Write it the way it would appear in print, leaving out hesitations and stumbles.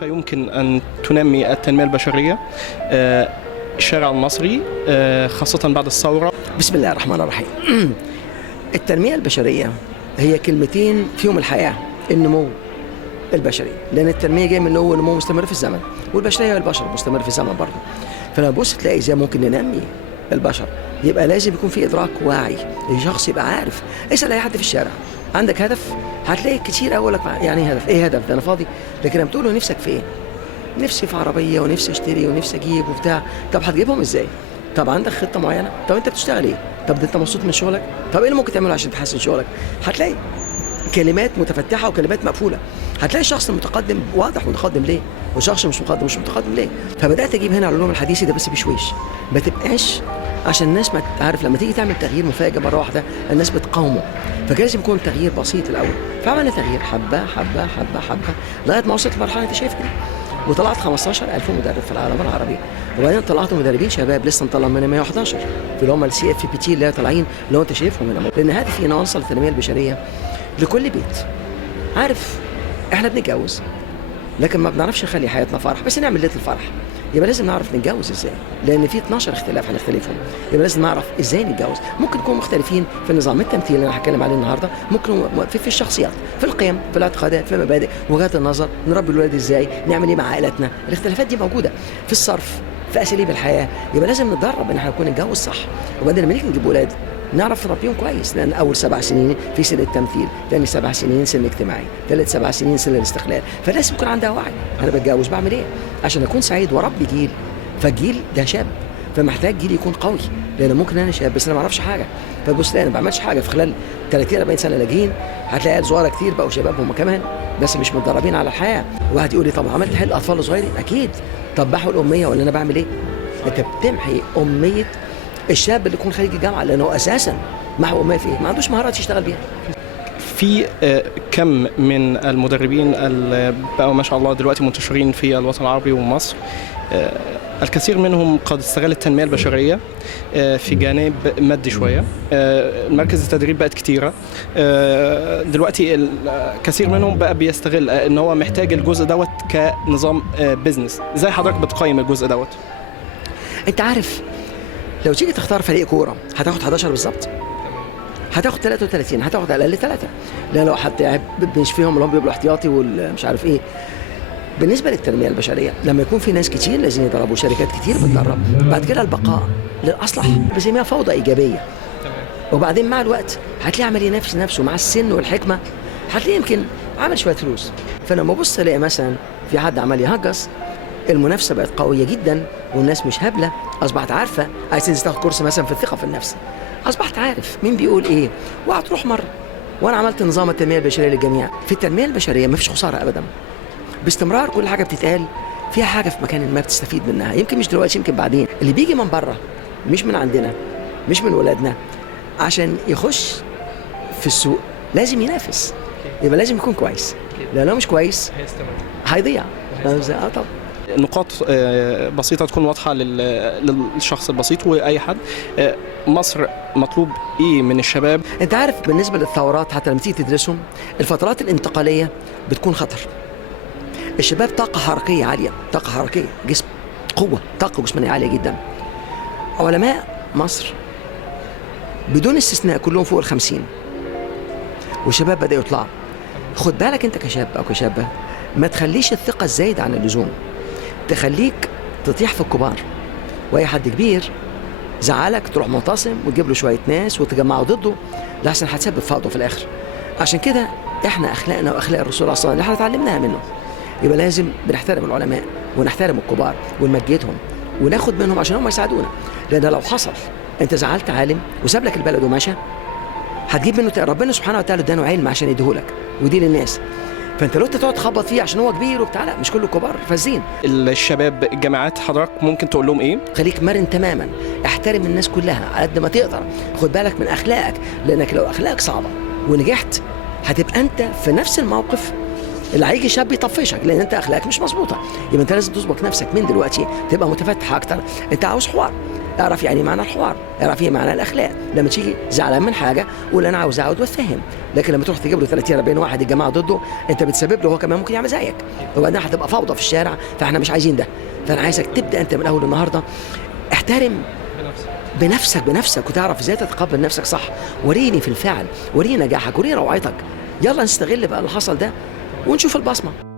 كيف يمكن أن تنمي التنمية البشرية الشارع المصري خاصة بعد الثورة؟ بسم الله الرحمن الرحيم. التنمية البشرية هي كلمتين فيهم الحياة، النمو البشري، لأن التنمية جاية من نمو مستمر في الزمن، والبشرية والبشر مستمر في الزمن برضه. فلما بص تلاقي ازاي ممكن ننمي البشر، يبقى لازم يكون في إدراك واعي، الشخص يبقى عارف. اسأل أي حد في الشارع عندك هدف، هتلاقي كتير أقول لك يعني هدف إيه؟ هدف ده أنا فاضي. لكن لما تقول له نفسك في إيه؟ نفسي في عربية ونفسي اشتري ونفسي اجيب وبتاع. طب هتجيبهم ازاي؟ طب عندك خطة معينة؟ طب انت بتشتغل ايه؟ طب ده انت مبسوط من شغلك؟ طب ايه اللي ممكن تعمله عشان تحسن شغلك؟ هتلاقي كلمات متفتحة وكلمات مقفولة. هتلاقي شخص متقدم واضح متقدم ليه، وشخص مش متقدم ليه. فبدأت اجيب هنا العلوم الحديثة ده بس بشويش، ما تبقاش عشان الناس ما تعرف لما تيجي تعمل تغيير مفاجئ مرة واحدة الناس بتقاومه. فكان لازم يكون تغيير بسيط الأول. فعملنا تغيير حبة حبة حبة حبة لغاية ما وصلت لمرحلة انت شايف كده. وطلعت 15,000 مدرب في العالم العربي، وبعدين طلعت مدربين شباب لسه مطلع من 111 في اللي هم السي اف بي تي اللي طالعين اللي هو انت شايفهم هنا. لان هدفي ان اوصل التنميه البشريه لكل بيت. عارف احنا بنتجوز لكن ما بنعرفش نخلي حياتنا فرح، بس نعمل ليله الفرح. يبقى لازم نعرف نتجوز ازاي، لان في 12 اختلاف هنختلفهم. يبقى لازم نعرف ازاي نتجوز. ممكن نكون مختلفين في النظام التمثيل اللي انا هتكلم عليه النهارده، ممكن في الشخصيات، في القيم، في الاعتقادات، في المبادئ، وجهات النظر، نربي الولاد ازاي، نعمل ايه مع عائلتنا. الاختلافات دي موجوده في الصرف، في اساليب الحياه. يبقى لازم نتدرب ان احنا نكون نتجوز صح. وبعدين لما نيجي نجيب ولاد نعرف نربيهم كويس، لان اول 7 سنين في سن التمثيل، ثاني 7 سنين سن اجتماعي، ثالث 7 سنين سن الاستقلال. فلازم يكون عندها وعي، انا بتجوز بعمل ايه عشان اكون سعيد واربي جيل. فالجيل ده شاب، فمحتاج جيل يكون قوي، لان ممكن انا شاب بس انا ما اعرفش حاجه. فتبص انا ما بعملش حاجه في خلال 30 40 سنه لاجئين، هتلاقي عيال صغيره كتير بقوا شباب هم كمان بس مش متدربين على الحياه. واحد يقول لي طب عملت حل اطفال صغيرين؟ اكيد. طب محو الاميه ولا انا بعمل ايه؟ انت بتمحي اميه الشاب اللي يكون خريج الجامعه، لانه اساسا محو اميه في ايه؟ ما عندوش مهارات يشتغل بيها. في كم من المدربين اللي بقوا ما شاء الله دلوقتي منتشرين في الوطن العربي ومصر، الكثير منهم قد استغل التنمية البشرية في جانب مادي شوية. مركز التدريب بقت كتيرة دلوقتي. الكثير منهم بقى بيستغل ان هو محتاج الجزء دوت كنظام بيزنس. ازاي حضرتك بتقيم الجزء دوت؟ انت عارف لو تيجي تختار فريق كورة هتاخد 11 بالظبط، هتاخد 33، هتاخد على الاقل 3، لان لو هتلاعب مش فيهم اللي هم بيبقوا احتياطي والمش عارف ايه. بالنسبه للتنميه البشريه لما يكون في ناس كتير لازم يدربوا، شركات كتير بتدرب، بعد كده البقاء للاصلح بنسميها فوضى ايجابيه. وبعدين مع الوقت هتلاقي عمل ينافس نفسه مع السن والحكمه، هتلاقي يمكن عمل شويه فلوس. فلما ابص الاقي مثلا في حد عمال يهجص، المنافسه بقت قويه جدا والناس مش هبله، اصبحت عارفه. عايز تنزل تاخد كورس مثلا في الثقه في النفس، اصبحت عارف مين بيقول ايه وهتروح مره. وانا عملت نظام التنميه البشريه للجميع. في التنميه البشريه ما فيش خساره ابدا، باستمرار كل حاجه بتتقال فيها حاجه في مكان ما بتستفيد منها. يمكن مش دلوقتي، يمكن بعدين. اللي بيجي من بره مش من عندنا، مش من ولادنا، عشان يخش في السوق لازم ينافس، يبقى لازم يكون كويس، لان لو مش كويس هيضيع. طبعا نقاط بسيطة تكون واضحة للشخص البسيط وأي حد. مصر مطلوب إيه من الشباب؟ أنت عارف بالنسبة للثورات حتى لما تيجي تدرسهم، الفترات الانتقالية بتكون خطر. الشباب طاقة حركية عالية، طاقة حركية، جسم قوة، طاقة جسمانية عالية جدا. علماء مصر بدون استثناء كلهم فوق 50، والشباب بدأوا يطلعوا. خد بالك أنت كشاب أو كشابة ما تخليش الثقة الزايدة عن اللزوم تخليك تطيح في الكبار، واي حد كبير زعلك تروح معتصم وتجيب له شويه ناس وتجمعوا ضده، لحسن هتسبب فوضى في الاخر. عشان كده احنا اخلاقنا واخلاق الرسول اصلا اللي احنا اتعلمناها منه، يبقى لازم بنحترم العلماء ونحترم الكبار ونمجدهم وناخد منهم عشان هم يساعدونا. لان لو حصل انت زعلت عالم وساب لك البلد ومشى، هتجيب منه ربنا سبحانه وتعالى اداله علم عشان يديهولك ويدي للناس. فانت لو تقعد تخبط فيه عشان هو كبير وبتاع، لا، مش كله كبار فازين. الشباب الجامعات حضرتك ممكن تقول لهم ايه؟ خليك مرن تماما، احترم الناس كلها على قد ما تقدر، خد بالك من اخلاقك، لانك لو اخلاقك صعبه ونجحت هتبقى انت في نفس الموقف اللي هيجي شاب يطفشك، لان انت اخلاقك مش مظبوطه. يبقى انت لازم تظبط نفسك من دلوقتي، تبقى متفتح اكتر. انت عاوز حوار، اعرف يعني معنى الحوار، اعرف ايه معنى الاخلاق. لما تيجي زعلان من حاجه قول انا عاوز اقعد واتفهم، لكن لما تروح تجيب له 30 40 واحد الجماعه ضده انت بتسبب له هو كمان ممكن يعمل زيك، وبعدين هتبقى فوضى في الشارع، فاحنا مش عايزين ده. فانا عايزك تبدا انت من اول النهارده احترم بنفسك وتعرف ازاي تتقبل نفسك صح. وريني في الفعل، وريني نجاحك، وريني روعتك. يلا نستغل بقى اللي حصل ده ونشوف البصمه.